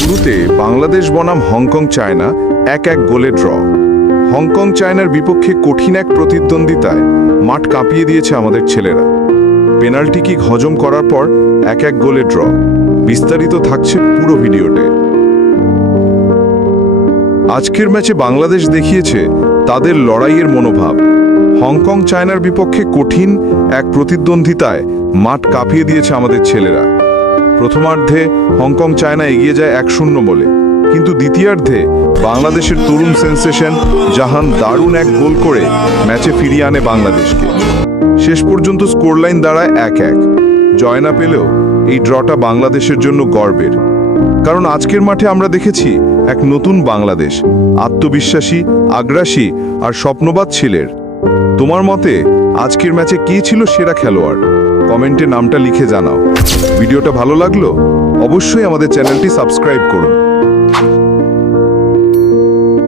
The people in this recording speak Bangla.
শুরুতে বাংলাদেশ বনাম হংকং চায়না 1-1 গোলে ড্র। হংকং চায়নার বিপক্ষে কঠিন এক প্রতিদ্বন্দ্বিতায় মাঠ কাঁপিয়ে দিয়েছে আমাদের ছেলেরা। পেনাল্টি কিক হজম করার পর 1-1 গোলে ড্র। বিস্তারিত থাকছে পুরো ভিডিওতে। আজকের ম্যাচে বাংলাদেশ দেখিয়েছে তাদের লড়াইয়ের মনোভাব। হংকং চায়নার বিপক্ষে কঠিন এক প্রতিদ্বন্দ্বিতায় মাঠ কাঁপিয়ে দিয়েছে আমাদের ছেলেরা। প্রথমার্ধে হংকং চায়না এগিয়ে যায় 1-0 বলে, কিন্তু দ্বিতীয়ার্ধে বাংলাদেশের তরুণ সেন্সেশন জাহান দারুণ এক গোল করে ম্যাচে ফিরিয়ে আনে বাংলাদেশকে। শেষ পর্যন্ত স্কোরলাইন দাঁড়ায় 1-1। জয় না পেলেও এই ড্রটা বাংলাদেশের জন্য গর্বের, কারণ আজকের মাঠে আমরা দেখেছি এক নতুন বাংলাদেশ, আত্মবিশ্বাসী, আগ্রাসী আর স্বপ্নবাদ ছেলের। তোমার মতে আজকের ম্যাচে কে ছিল সেরা খেলোয়াড়? কমেন্টে নামটা লিখে জানাও। ভিডিওটা ভালো লাগলো? অবশ্যই আমাদের চ্যানেলটি সাবস্ক্রাইব করুন।